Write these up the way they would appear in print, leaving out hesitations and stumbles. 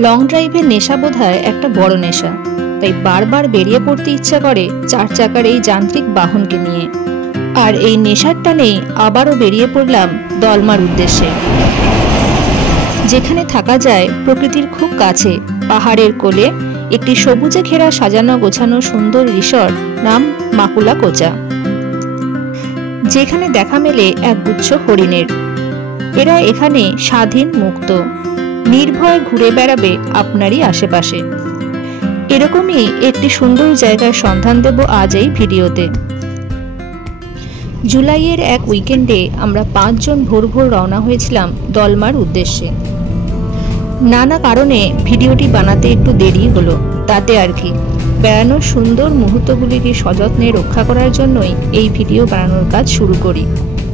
Long ড্রাইভের নেশা বোধহয় একটা বড় নেশা, তাই বারবার বেরিয়ে পড়তে ইচ্ছা করে 4 চাকার এই যান্ত্রিক বাহনকে নিয়ে। আর এই নেশার টানেই আবারও বেরিয়ে পড়লাম দলমার উদ্দেশ্যে, যেখানে থাকা যায় প্রকৃতির খুব কাছে, পাহাড়ের কোলে একটি সবুজে ঘেরা সাজানো গোছানো সুন্দর রিসর্ট, নাম মাকুলা কোচা, যেখানে দেখা মেলে একগুচ্ছ হরিণের। এরা এখানে স্বাধীন মুক্ত, নির্ভয়ে ঘুরে বেড়াবে আপনারই আশেপাশে। এরকমই একটি সুন্দর জায়গার সন্ধান দেব আজ এই ভিডিওতে। জুলাইয়ের এক উইকেন্ডে আমরা 5 জন ভোর ভোর রওনা হয়েছিলাম দলমার উদ্দেশ্যে। নানা কারণে ভিডিওটি বানাতে একটু দেরি হলো, তাতে আর কি। বেড়ানোর সুন্দর মুহূর্তগুলিকে সযত্নে রক্ষা করার জন্যই এই ভিডিও বানানোর কাজ শুরু করি,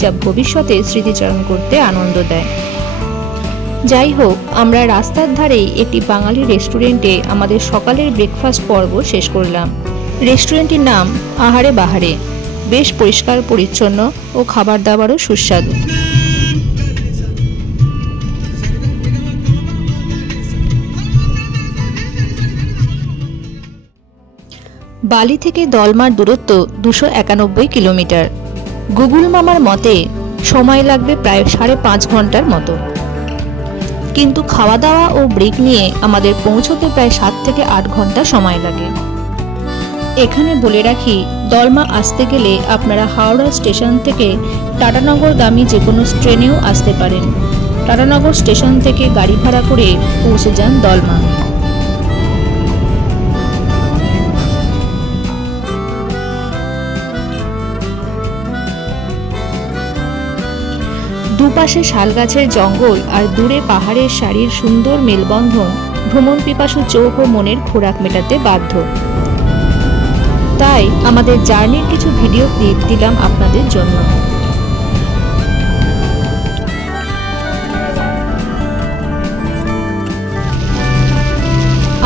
যা ভবিষ্যতে স্মৃতিচারণ করতে আনন্দ দেয়। যাই হোক, আমরা রাস্তার ধারেই একটি বাঙালি রেস্টুরেন্টে আমাদের সকালের ব্রেকফাস্ট পর্ব শেষ করলাম। রেস্টুরেন্টটির নাম আহারে বাহারে, বেশ পরিষ্কার পরিচ্ছন্ন ও খাবার দাবারও সুস্বাদু। বালি থেকে দলমার দূরত্ব 291 কিলোমিটার। গুগল মামার মতে সময় লাগবে প্রায় 5.5 ঘন্টার মতো, কিন্তু খাওয়া দাওয়া ও ব্রেক নিয়ে আমাদের পৌঁছতে প্রায় 7 থেকে 8 ঘন্টা সময় লাগে। এখানে বলে রাখি, দলমা আসতে গেলে আপনারা হাওড়া স্টেশন থেকে টাটানগরগামী যে কোনো ট্রেনেও আসতে পারেন। টাটানগর স্টেশন থেকে গাড়ি ভাড়া করে পৌঁছে যান দলমা। দুপাশে শালগাছের জঙ্গল আর দূরে পাহাড়ের সারির সুন্দর মেলবন্ধন ভ্রমণ পিপাসু চোখ ও মনের খোরাক মেটাতে বাধ্য। তাই আমাদের জার্নির কিছু ভিডিও ক্লিপ দিলাম আপনাদের জন্য।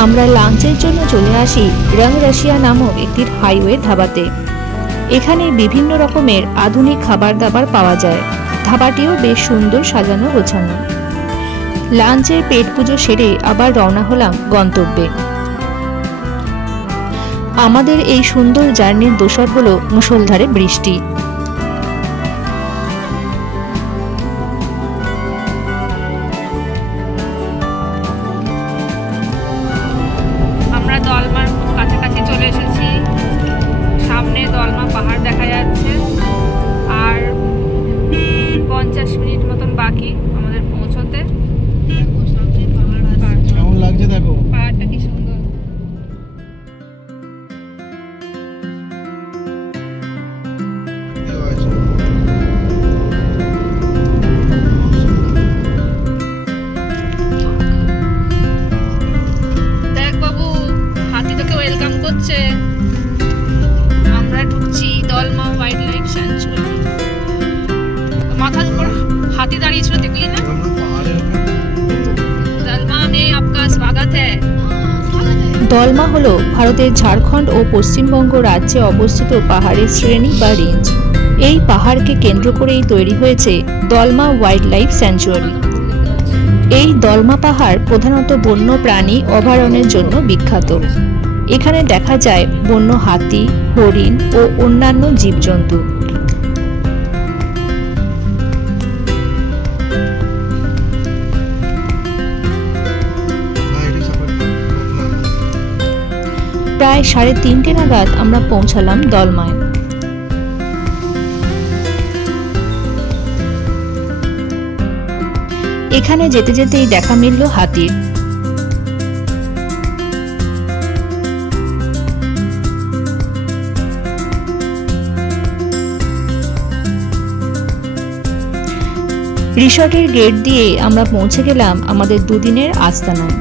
আমরা লাঞ্চের জন্য চলে আসি রং রাশিয়া নামক একটি হাইওয়ে ধাবাতে। এখানে বিভিন্ন রকমের আধুনিক খাবার দাবার পাওয়া যায়। ধাবাটিও বেশ সুন্দর সাজানো গোছানো। লাঞ্চের পেট পুজো সেরে আবার রওনা হলাম গন্তব্যে। আমাদের এই সুন্দর জার্নির দোসর হলো মুষলধারে বৃষ্টি। আমরা দলমার কাছাকাছি চলে এসেছি। সামনে দলমা পাহাড় দেখা যাচ্ছে, আর 50 মিনিট মতন বাকি আমাদের পৌঁছতে। কেমন লাগছে দেখো পাহাড়টা কি সুন্দর। দেখ বাবু, হাতি তোকে ওয়েলকাম করছে। আমরা ঢুকছি দলমা ওয়াইল্ড লাইফ স্যাংচুয়ারি। মাথার উপর হাতি দাঁড়িয়েছিল, দেখলি না? দলমা মে আপকা স্বাগত হ্যায়। দলমা হলো ভারতের ঝাড়খণ্ড ও পশ্চিমবঙ্গ রাজ্যে অবস্থিত পাহাড়ের শ্রেণী বা রেঞ্জ। এই পাহাড়কে কেন্দ্র করেই তৈরি হয়েছে দলমা ওয়াইল্ড লাইফ স্যাংচুয়ারি। এই দলমা পাহাড় প্রধানত বন্য প্রাণী অভয়ারণ্যের জন্য বিখ্যাত। এখানে দেখা যায় বন্য হাতি, হরিণ ও অন্যান্য জীবজন্তু। প্রায় 3:30 নাগাদ আমরা পৌঁছালাম দলমায়। এখানে যেতে যেতেই দেখা মিলল হাতির। রিসর্টের গেট দিয়ে আমরা পৌঁছে গেলাম আমাদের দুদিনের আস্তানায়।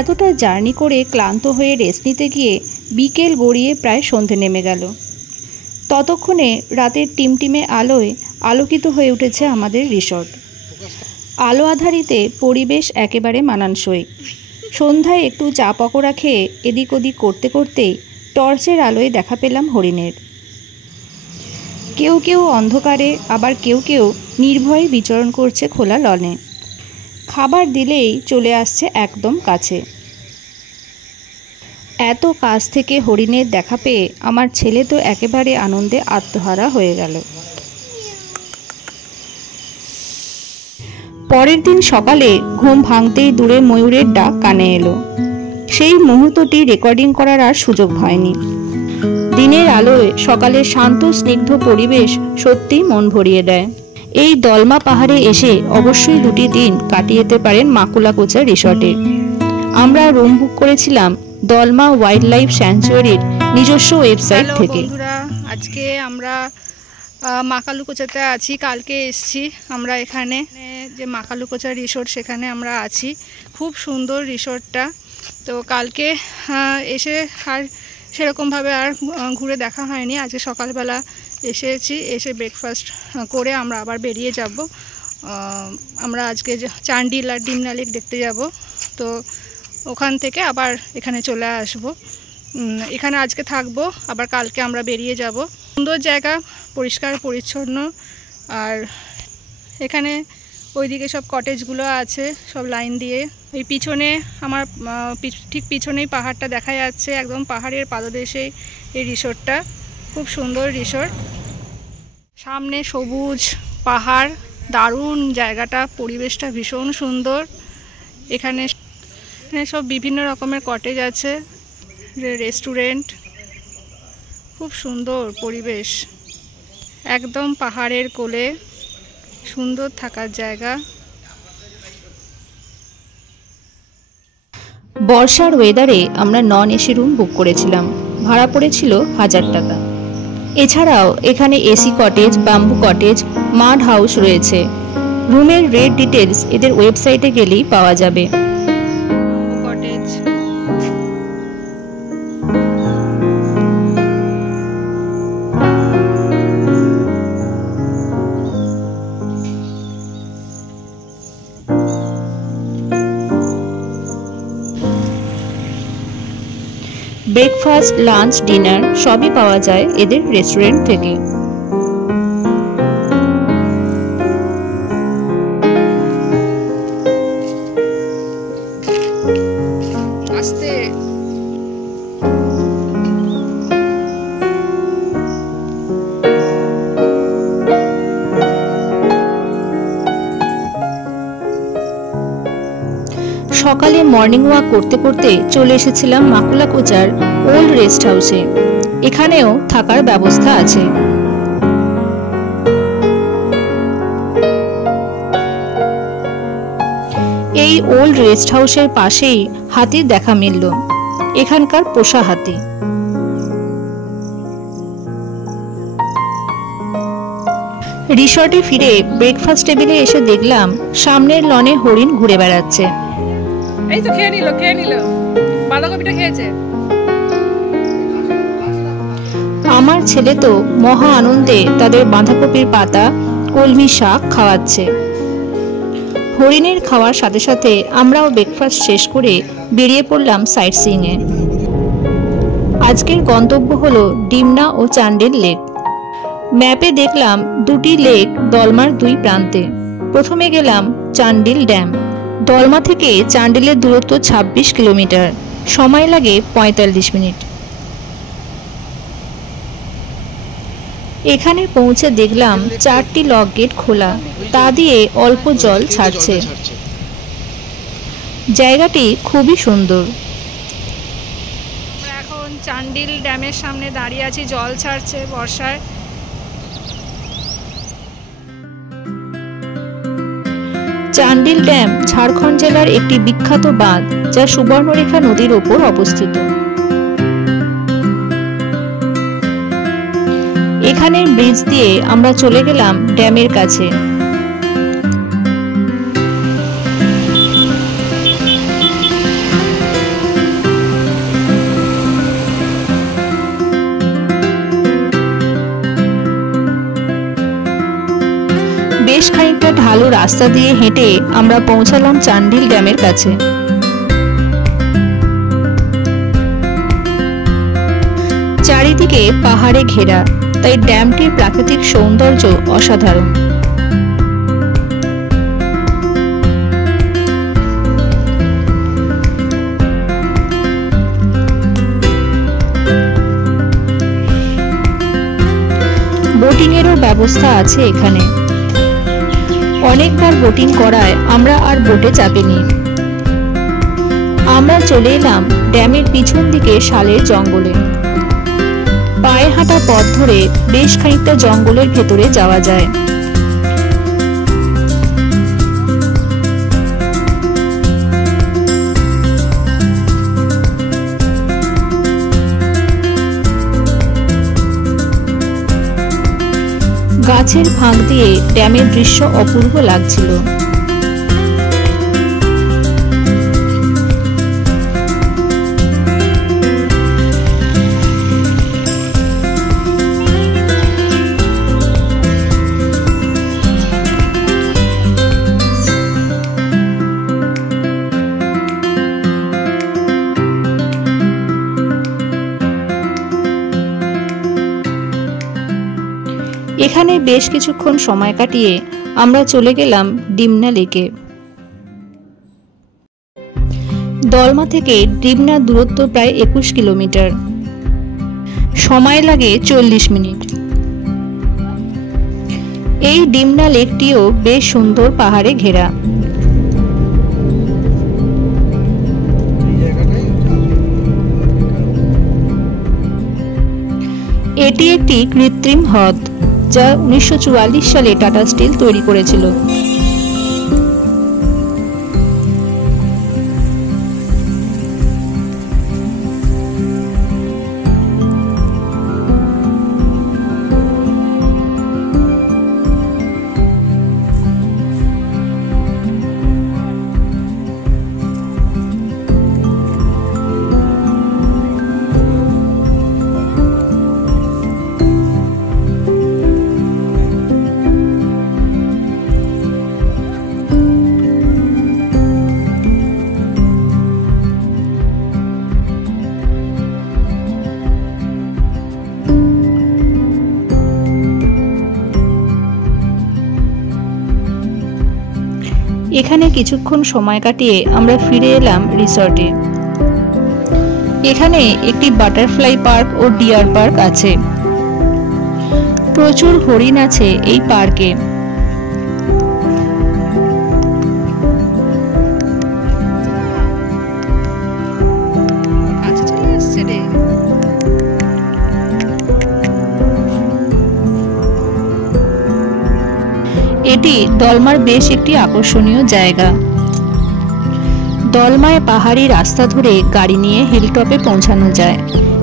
এতটা জার্নি করে ক্লান্ত হয়ে রেস্ট নিতে গিয়ে বিকেল গড়িয়ে প্রায় সন্ধে নেমে গেল। ততক্ষণে রাতের টিমটিমে আলোয় আলোকিত হয়ে উঠেছে আমাদের রিসর্ট। আলো আধারিতে পরিবেশ একেবারে মানানসই। সন্ধ্যায় একটু চা পকোড়া খেয়ে এদিক ওদিক করতে করতেই টর্চের আলোয় দেখা পেলাম হরিণের। কেউ কেউ অন্ধকারে, আবার কেউ কেউ নির্ভয়ে বিচরণ করছে খোলা লনে। খাবার দিলেই চলে আসছে একদম কাছে। এত কাছ থেকে হরিণের দেখা পেয়ে আমার ছেলে তো একেবারে আনন্দে আত্মহারা হয়ে গেল। পরের দিন সকালে ঘুম ভাঙতেই দূরে ময়ূরের ডাক কানে এলো। সেই মুহূর্তটি রেকর্ডিং করার আর সুযোগ হয়নি। দিনের আলোয় সকালের শান্ত স্নিগ্ধ পরিবেশ সত্যিই মন ভরিয়ে দেয়। এই দলমা পাহাড়ে এসে অবশ্যই 2টি দিন কাটিয়ে যেতে পারেন মাকুলাকোচা রিসর্টে। আমরা রুম বুক করেছিলাম দলমা ওয়াইল্ড লাইফ স্যাংচুয়ারির নিজস্ব ওয়েবসাইট থেকে। বন্ধুরা, আজকে আমরা মাকালুকোচাতে আছি। কালকে এসছি আমরা এখানে, যে মাকালুকোচা রিসোর্ট, সেখানে আমরা আছি। খুব সুন্দর রিসোর্টটা। তো কালকে এসে আর সেরকমভাবে আর ঘুরে দেখা হয়নি। আজকে সকালবেলা এসেছি, এসে ব্রেকফাস্ট করে আমরা আবার বেরিয়ে যাব। আমরা আজকে চান্ডিল আর ডিমনা লেক দেখতে যাব। তো ওখান থেকে আবার এখানে চলে আসব। এখানে আজকে থাকবো, আবার কালকে আমরা বেরিয়ে যাব। সুন্দর জায়গা, পরিষ্কার পরিচ্ছন্ন। আর এখানে ওইদিকে সব কটেজগুলো আছে, সব লাইন দিয়ে। এই পিছনে আমার ঠিক পিছনেই পাহাড়টা দেখা যাচ্ছে, একদম পাহাড়ের পাদদেশেই এই রিসোর্টটা। খুব সুন্দর রিসোর্ট, সামনে সবুজ পাহাড়, দারুণ জায়গাটা, পরিবেশটা ভীষণ সুন্দর। এখানে সব বিভিন্ন রকমের কটেজ আছে, রেস্টুরেন্ট, খুব সুন্দর পরিবেশ, একদম পাহাড়ের কোলে, সুন্দর থাকার জায়গা। বর্ষার ওয়েদারে আমরা নন এসি রুম বুক করেছিলাম, ভাড়া পড়েছিল 1000 টাকা। এছাড়াও এখানে AC cottage, bamboo cottage, মাড house রয়েছে। রুমের রেট ডিটেলস এদের ওয়েবসাইটে গেলেই পাওয়া যাবে। ব্রেকফাস্ট, লাঞ্চ, ডিনার সবই পাওয়া যায় এদের রেস্টুরেন্ট থেকে। আস্তে সকালে মর্নিং ওয়াক করতে করতে চলে এসেছিলাম মাকুলাকোচার ওল্ড রেস্ট হাউসে। এখানেও থাকার ব্যবস্থা আছে। এই ওল্ড রেস্ট হাউসের পাশেই হাতির দেখা মিলল, এখানকার পোষা হাতি। রিসর্টে ফিরে ব্রেকফাস্ট টেবিলে এসে দেখলাম সামনের লনে হরিণ ঘুরে বেড়াচ্ছে। এই তো খেয়ে নিল বাঁধাকপিটা খেয়েছে। আমার ছেলে তো মহা আনন্দে তাদের বাঁধাকপির পাতা, কলমি শাক খাওয়াচ্ছে। হরিণের খাওয়ার সাথে সাথে আমরাও ব্রেকফাস্ট শেষ করে বেরিয়ে পড়লাম সাইট সিইংয়ে। আজকের গন্তব্য হলো ডিমনা ও চান্ডিল লেক। ম্যাপে দেখলাম 2টি লেক দলমার 2 প্রান্তে। প্রথমে গেলাম চান্ডিল ড্যাম। দলমা থেকে চান্ডিলের দূরত্ব 26 কিলোমিটার, সময় লাগে 45 মিনিট। এখানে পৌঁছে দেখলাম 4টি লক গেট খোলা, তা দিয়ে অল্প জল ছাড়ছে। জায়গাটি খুবই সুন্দর। আমরা এখন চান্ডিল ড্যামের সামনে দাঁড়িয়ে আছি, জল ছাড়ছে বর্ষায়। চান্ডিল ড্যাম ঝাড়খণ্ড জেলার একটি বিখ্যাত বাঁধ, যা সুবর্ণরেখা নদীর ওপর অবস্থিত। এখানের ব্রিজ দিয়ে আমরা চলে গেলাম ড্যামের কাছে। বেশ খানিকটা ঢালু রাস্তা দিয়ে হেঁটে আমরা পৌঁছালাম চান্ডিল ড্যামের কাছে। চারিদিকে পাহাড়ে ঘেরা, তাই ড্যামটির প্রাকৃতিক সৌন্দর্য অসাধারণ। বোটিং এরও ব্যবস্থা আছে এখানে। অনেকবার বোটিং করায় আমরা আর বোটে চাপিনি। আমরা চলে এলাম ড্যামের পিছন দিকে শালের জঙ্গলে। পায়ে হাঁটা পথ ধরে বেশ খানিকটা জঙ্গলের ভেতরে যাওয়া যায়। গাছের ফাঁক দিয়ে ড্যামের দৃশ্য অপূর্ব লাগছিল। এখানে বেশ কিছুক্ষণ সময় কাটিয়ে আমরা চলে গেলাম ডিমনা লেকে। দলমা থেকে ডিমনার দূরত্ব প্রায় 21 কিলোমিটার। সময় লাগে 40 মিনিট। এই ডিমনা লেকটিও বেশ সুন্দর পাহাড়ে ঘেরা। এটি একটি কৃত্রিম হ্রদ, যা 1944 সালে টাটা স্টিল তৈরি করেছিল। এখানে কিছুক্ষণ সময় কাটিয়ে আমরা ফিরে এলাম রিসর্টে। এখানে একটি বাটারফ্লাই পার্ক ও ডিয়ার পার্ক আছে। প্রচুর হরিণ আছে এই পার্কে। এটি দলমার বেশ একটি আকর্ষণীয় জায়গা। দলমায় পাহাড়ি রাস্তা ধরে গাড়ি নিয়ে হিলটপে পৌঁছানো যায়।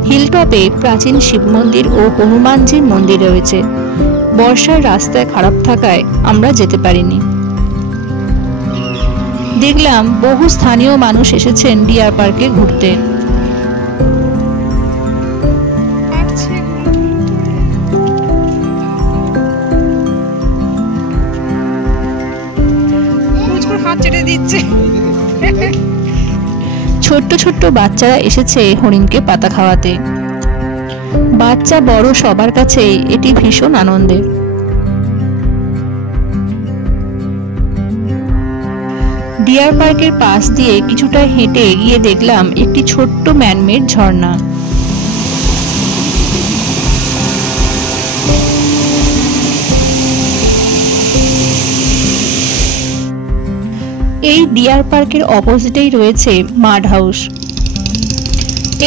হিলটপে প্রাচীন শিব মন্দির ও হনুমানজির মন্দির রয়েছে। বর্ষার রাস্তায় খারাপ থাকায় আমরা যেতে পারিনি। দেখলাম বহু স্থানীয় মানুষ এসেছেন ডিয়ার পার্কে ঘুরতে। ছোট্ট ছোট্ট বাচ্চারা এসেছে হরিণকে পাতা খাওয়াতে। বাচ্চা বড় সবার কাছে এটি ভীষণ আনন্দের। ডিয়ার পার্কের পাশ দিয়ে কিছুটা হেঁটে গিয়ে দেখলাম একটি ছোট্ট ম্যানমেড ঝর্ণা। এই ডিয়ার পার্কের অপোজিটেই রয়েছে মাড হাউস।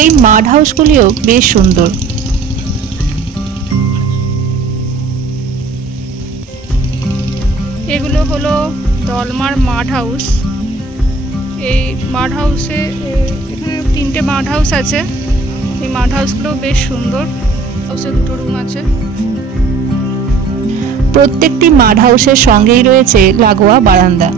এই মাড হাউসগুলিও বেশ সুন্দর। এগুলো হলো দলমার মাড হাউস। এই মাড হাউসে এখানে 3টে মাড হাউস আছে। এই মাড হাউসগুলো বেশ সুন্দর। হাউসে 2টো রুম আছে। প্রত্যেকটি মাড হাউসের সঙ্গেই রয়েছে লাগোয়া বারান্দা।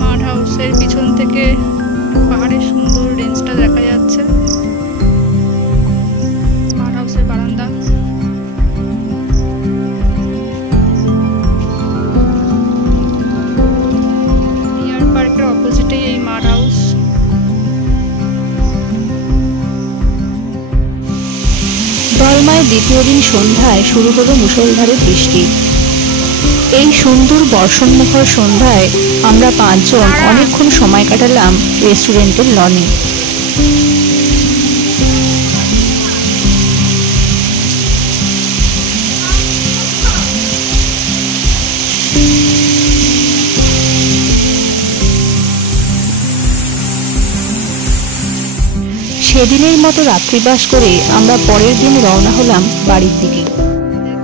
মাড হাউসের পিছন থেকে পাহাড়ের সুন্দর রেঞ্জটা দেখা যাচ্ছে। মাড হাউসের বারান্দা। ডিয়ার পার্কের অপোজিটে এই মাড হাউস। দলমায়ের দ্বিতীয় দিন সন্ধ্যায় শুরু হলো মুষলধারে বৃষ্টি। এই সুন্দর বর্ষণমুখর সন্ধ্যায় আমরা 5 জন অনেকক্ষণ সময় কাটালাম রেস্টুরেন্টের লনে। সেদিনের মতো রাত্রিবাস করে আমরা পরের দিন রওনা হলাম বাড়ির দিকে।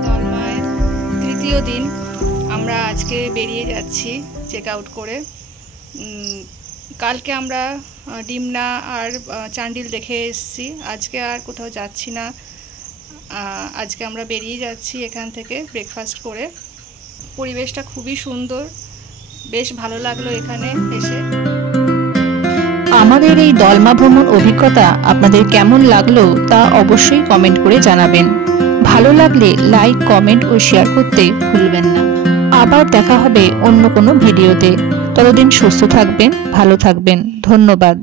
দলমায়ের তৃতীয় দিন আমরা আজকে বেরিয়ে যাচ্ছি চেক আউট করে। কালকে আমরা ডিমনা আর চান্ডিল দেখে এসেছি, আজকে আর কোথাও যাচ্ছি না। আজকে আমরা বেরিয়ে যাচ্ছি এখান থেকে ব্রেকফাস্ট করে। পরিবেশটা খুবই সুন্দর, বেশ ভালো লাগলো এখানে এসে। আমাদের এই দলমা ভ্রমণ অভিজ্ঞতা আপনাদের কেমন লাগলো তা অবশ্যই কমেন্ট করে জানাবেন। ভালো লাগলে লাইক, কমেন্ট ও শেয়ার করতে ভুলবেন না। আবার দেখা হবে অন্য কোনো ভিডিওতে। ততদিন সুস্থ থাকবেন, ভালো থাকবেন। ধন্যবাদ।